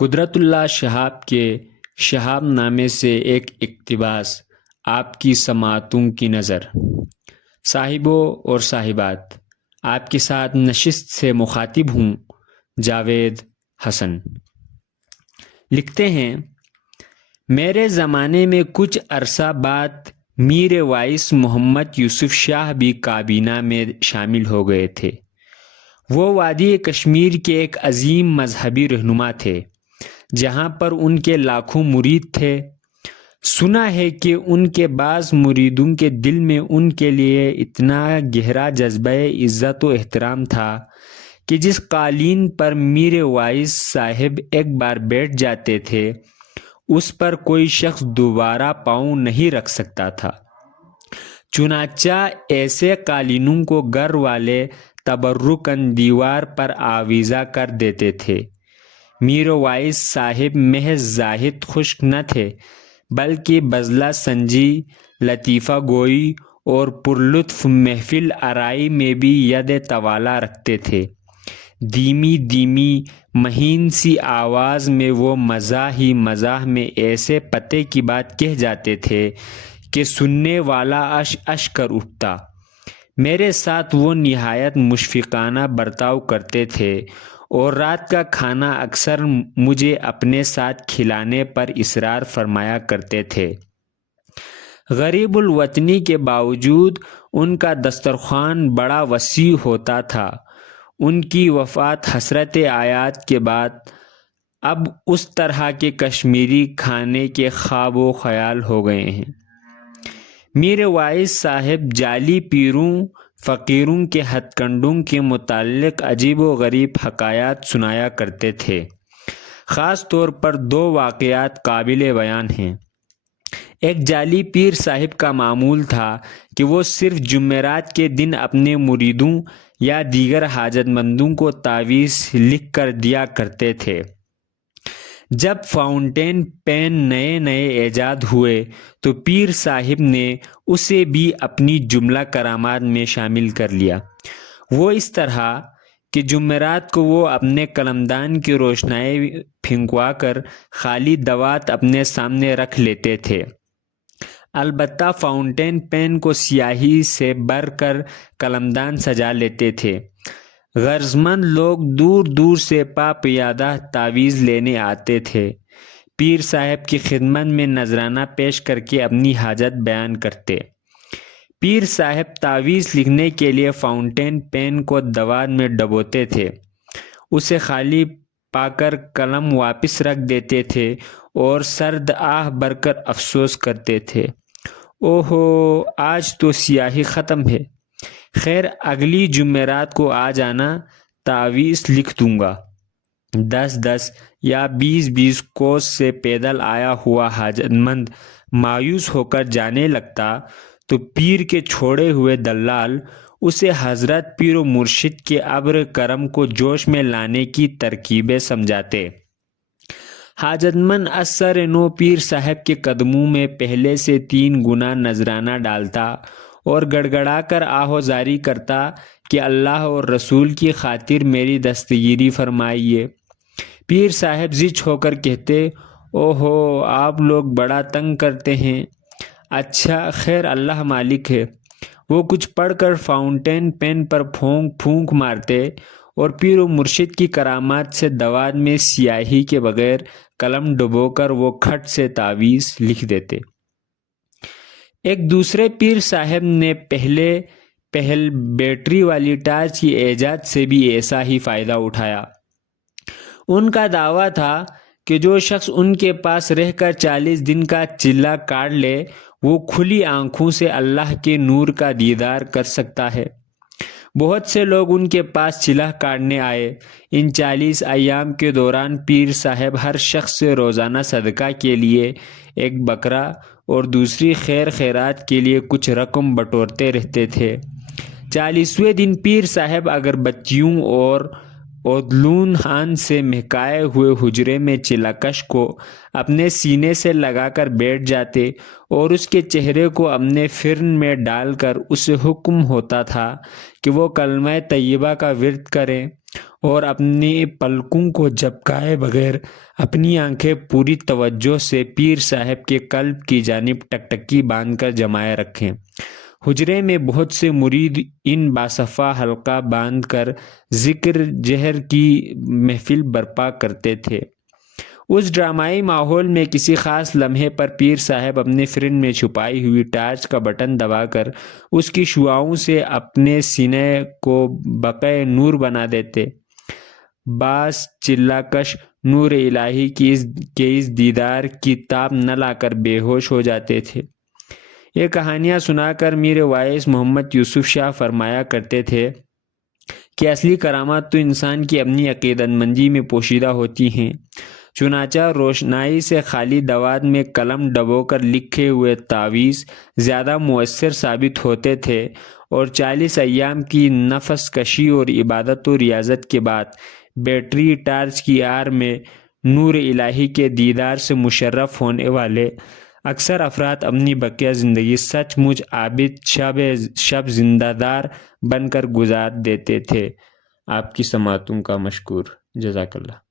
قدرت اللہ شہاب کے شہاب نامے سے ایک اقتباس آپ کی سماعتوں کی نظر۔ صاحبوں اور صاحبات، آپ کے ساتھ نشست سے مخاطب ہوں جاوید حسن۔ لکھتے ہیں، میرے زمانے میں کچھ عرصہ بعد میر وائس محمد یوسف شاہ بھی کابینہ میں شامل ہو گئے تھے۔ وہ وادی کشمیر کے ایک عظیم مذہبی رہنما تھے، جہاں پر ان کے لاکھوں مرید تھے۔ سنا ہے کہ ان کے بعض مریدوں کے دل میں ان کے لیے اتنا گہرا جذبہ عزت و احترام تھا کہ جس قالین پر میر وائس صاحب ایک بار بیٹھ جاتے تھے، اس پر کوئی شخص دوبارہ پاؤں نہیں رکھ سکتا تھا۔ چنانچہ ایسے قالینوں کو گھر والے تبرکاً دیوار پر آویزاں کر دیتے تھے۔ میر وائس صاحب محض زاہد خشک نہ تھے، بلکہ بزلہ سنجی، لطیفہ گوئی اور پرلطف محفل آرائی میں بھی ید توالا رکھتے تھے۔ دھیمی دھیمی مہین سی آواز میں وہ مزاح ہی مزاح میں ایسے پتے کی بات کہہ جاتے تھے کہ سننے والا اش اش کر اٹھتا۔ میرے ساتھ وہ نہایت مشفقانہ برتاؤ کرتے تھے اور رات کا کھانا اکثر مجھے اپنے ساتھ کھلانے پر اصرار فرمایا کرتے تھے۔ غریب الوطنی کے باوجود ان کا دسترخوان بڑا وسیع ہوتا تھا۔ ان کی وفات حسرت آیات کے بعد اب اس طرح کے کشمیری کھانے کے خواب و خیال ہو گئے ہیں۔ میر وائس صاحب جعلی پیروں فقیروں کے ہتھ کنڈوں کے متعلق عجیب و غریب حکایات سنایا کرتے تھے۔ خاص طور پر دو واقعات قابل بیان ہیں۔ ایک جعلی پیر صاحب کا معمول تھا کہ وہ صرف جمعرات کے دن اپنے مریدوں یا دیگر حاجت مندوں کو تعویذ لکھ کر دیا کرتے تھے۔ جب فاؤنٹین پین نئے نئے ایجاد ہوئے تو پیر صاحب نے اسے بھی اپنی جملہ کرامات میں شامل کر لیا۔ وہ اس طرح کہ جمعرات کو وہ اپنے قلمدان کی روشنائی پھنکوا کر خالی دوات اپنے سامنے رکھ لیتے تھے۔ البتہ فاؤنٹین پین کو سیاہی سے بھر کر قلمدان سجا لیتے تھے۔ غرض مند لوگ دور دور سے پا پیادہ تعویذ لینے آتے تھے۔ پیر صاحب کی خدمت میں نذرانہ پیش کر کے اپنی حاجت بیان کرتے۔ پیر صاحب تعویذ لکھنے کے لیے فاؤنٹین پین کو دوات میں ڈبوتے تھے، اسے خالی پا کر قلم واپس رکھ دیتے تھے اور سرد آہ بھر کر افسوس کرتے تھے، اوہو آج تو سیاہی ختم ہے، خیر اگلی جمعرات کو آ جانا، تعویذ لکھ دوں گا۔ 10 یا 20 کوس سے پیدل آیا ہوا حاجت مند مایوس ہو کر جانے لگتا تو پیر کے چھوڑے ہوئے دلال اسے حضرت پیر و مرشد کے ابر کرم کو جوش میں لانے کی ترکیبیں سمجھاتے۔ حاجت مند اثر نو پیر صاحب کے قدموں میں پہلے سے 3 گنا نذرانہ ڈالتا اور گڑ گڑا کر آہوازاری کرتا کہ اللہ اور رسول کی خاطر میری دستگیری فرمائیے۔ پیر صاحب زچ ہو کر کہتے، اوہو آپ لوگ بڑا تنگ کرتے ہیں، اچھا خیر اللہ مالک ہے۔ وہ کچھ پڑھ کر فاؤنٹین پین پر پھونک مارتے اور پیر و مرشد کی کرامات سے دوات میں سیاہی کے بغیر قلم ڈبو کر وہ کھٹ سے تعویذ لکھ دیتے۔ ایک دوسرے پیر صاحب نے پہل بیٹری والی ٹارچ کی ایجاد سے بھی ایسا ہی فائدہ اٹھایا۔ ان کا دعویٰ تھا کہ جو شخص ان کے پاس رہ کر 40 دن کا چلہ کاٹ لے وہ کھلی آنکھوں سے اللہ کے نور کا دیدار کر سکتا ہے۔ بہت سے لوگ ان کے پاس چلہ کاٹنے آئے۔ ان 40 ایام کے دوران پیر صاحب ہر شخص سے روزانہ صدقہ کے لیے ایک بکرا اور دوسری خیر خیرات کے لیے کچھ رقم بٹورتے رہتے تھے۔ 40ویں دن پیر صاحب اگربتیوں اور اودلون خان سے مہکائے ہوئے حجرے میں چلاکش کو اپنے سینے سے لگا کر بیٹھ جاتے اور اس کے چہرے کو اپنے فرن میں ڈال کر اسے حکم ہوتا تھا کہ وہ کلمہ طیبہ کا ورد کرے اور اپنی پلکوں کو جھپکائے بغیر اپنی آنکھیں پوری توجہ سے پیر صاحب کے قلب کی جانب ٹکٹکی باندھ کر جمائے رکھیں۔ حجرے میں بہت سے مرید ان باصفا حلقہ باندھ کر ذکر جہر کی محفل برپا کرتے تھے۔ اس ڈرامائی ماحول میں کسی خاص لمحے پر پیر صاحب اپنے فرن میں چھپائی ہوئی ٹارچ کا بٹن دبا کر اس کی شعاؤں سے اپنے سینے کو بقع نور بنا دیتے۔ بعض چلاکش نور الہی کی اس دیدار کی تاب نہ لا کر بے ہوش ہو جاتے تھے۔ یہ کہانیاں سنا کر میر وائس محمد یوسف شاہ فرمایا کرتے تھے کہ اصلی کرامات تو انسان کی اپنی عقیدت مندی میں پوشیدہ ہوتی ہیں۔ چنانچہ روشنائی سے خالی دوات میں قلم ڈبو کر لکھے ہوئے تعویذ زیادہ مؤثر ثابت ہوتے تھے، اور 40 ایام کی نفس کشی اور عبادت و ریاضت کے بعد بیٹری ٹارچ کی آر میں نور الہی کے دیدار سے مشرف ہونے والے اکثر افراد اپنی بقیہ زندگی سچ مچ عابد شب زندہ دار بن کر گزار دیتے تھے۔ آپ کی سماعتوں کا مشکور۔ جزاک اللہ۔